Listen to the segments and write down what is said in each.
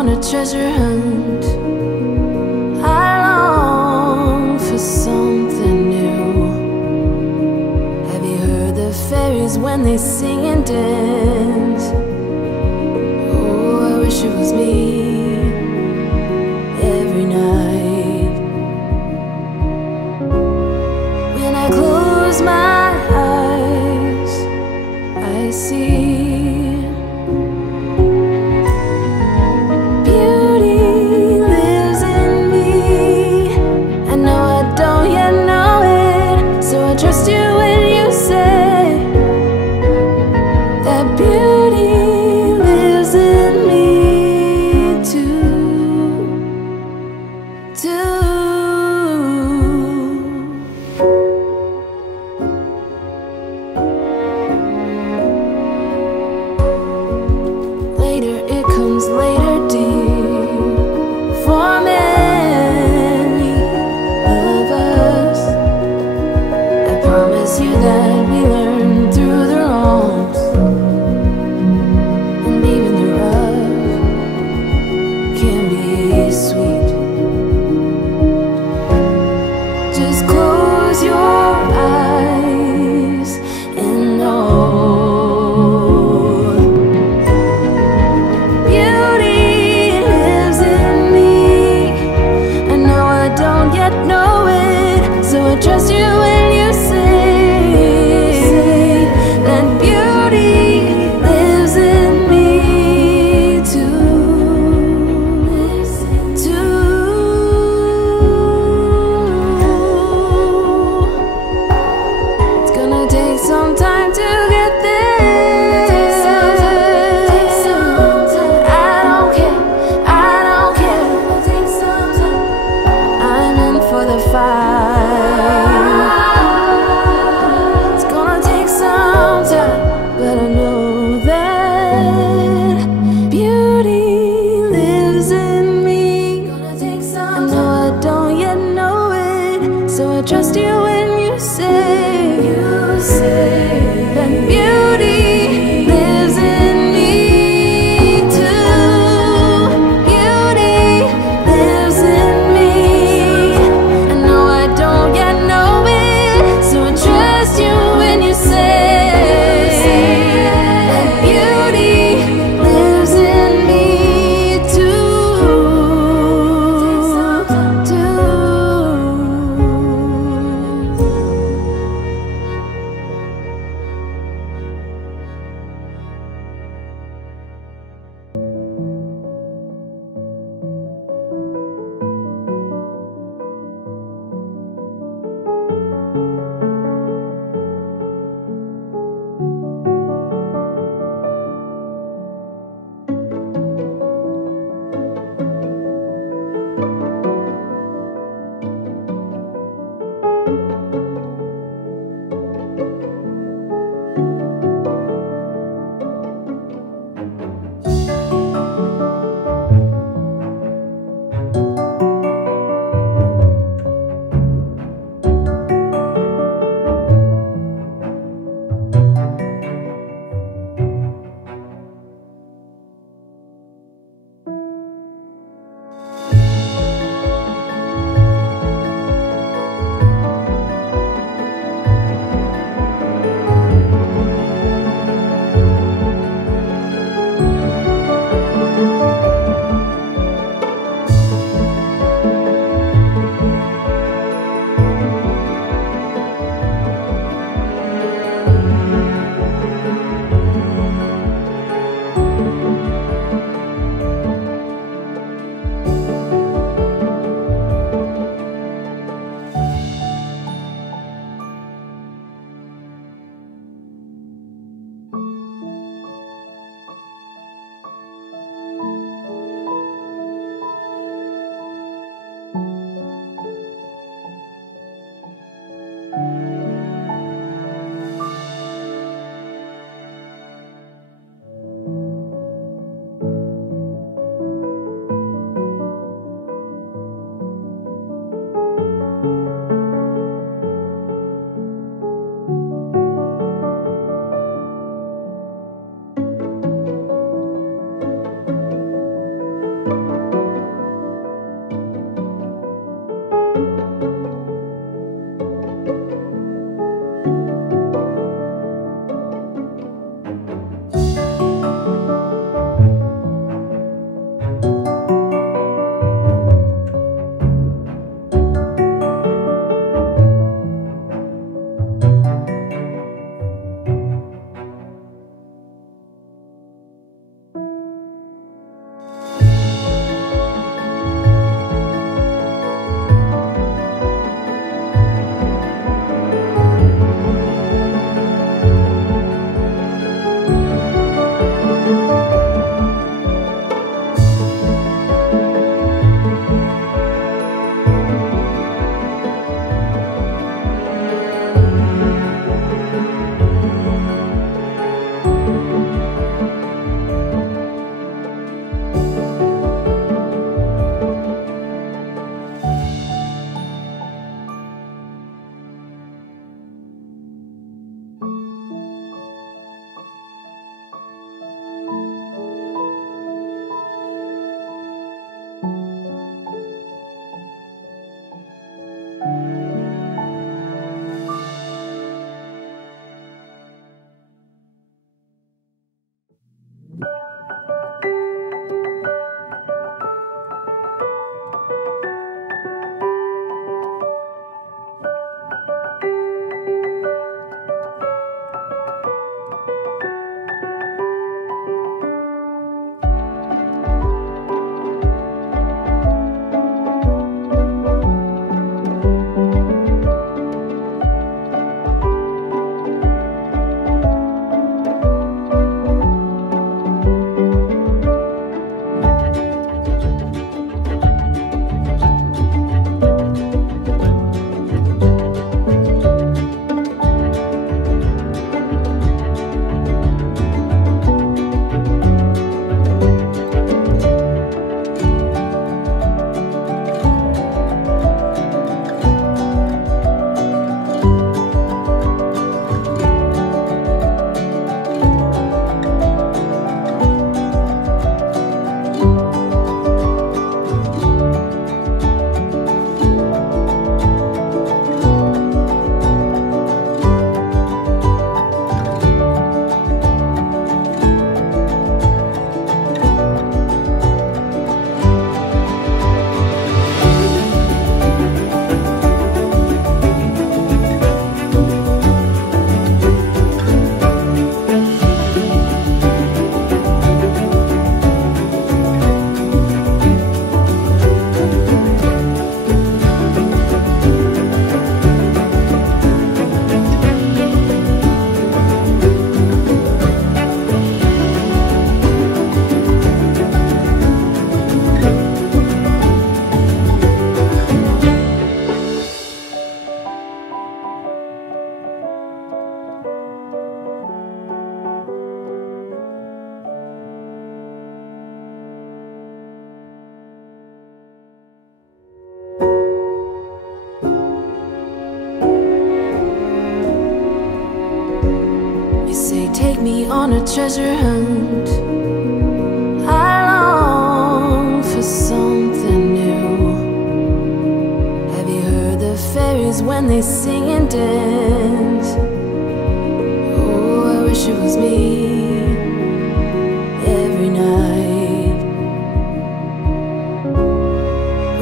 on a treasure hunt. I long for something new. Have you heard the fairies when they sing and dance? Oh, I wish it was me every night. When I close my eyes, I see trust you when you say that beauty lives in me too. Later it comes later, dear, for many of us. Promise you that we learn through the wrongs, and even the rough can be sweet. Just close your eyes and know beauty lives in me. I know I don't yet know it, so I trust you when you say that beauty lives in me too. It's gonna take some time to get there. I don't care. I'm in for the fight. But I know that beauty lives in me. I know I don't yet know it, so I trust you when you say that beauty lives in me too. Beauty lives in me. I know I don't yet know it, so I trust you when you say take me on a treasure hunt. I long for something new. Have you heard the fairies when they sing and dance? Oh, I wish it was me every night.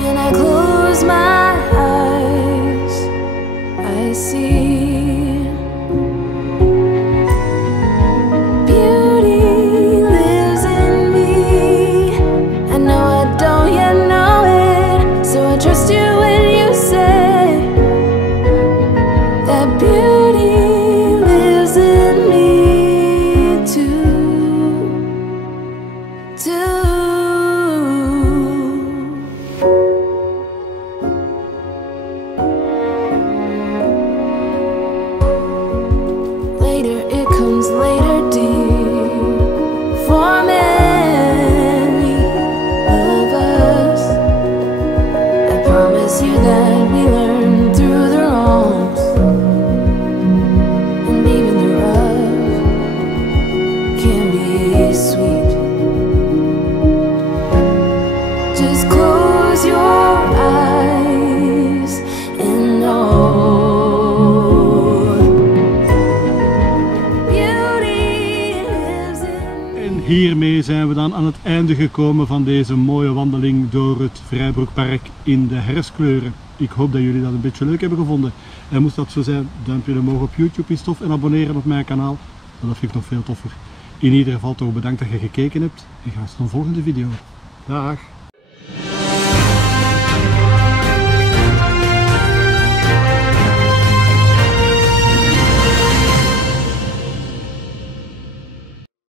When I close my eyes, I see trust you when you say that beauty lives in me too. Later it comes later, dear, for many of us. Promise you that we learn through the wrongs, and even the rough can be sweet. Just close your eyes and know beauty lives in me. En hiermee zijn we dan aan het einde gekomen van deze mooie wandeling door het Vrijbroekpark in de herfstkleuren. Ik hoop dat jullie dat een beetje leuk hebben gevonden. En moest dat zo zijn, duimpje omhoog op YouTube is tof en abonneren op mijn kanaal. Dat vind ik nog veel toffer. In ieder geval toch bedankt dat je gekeken hebt en graag tot een volgende video. Dag!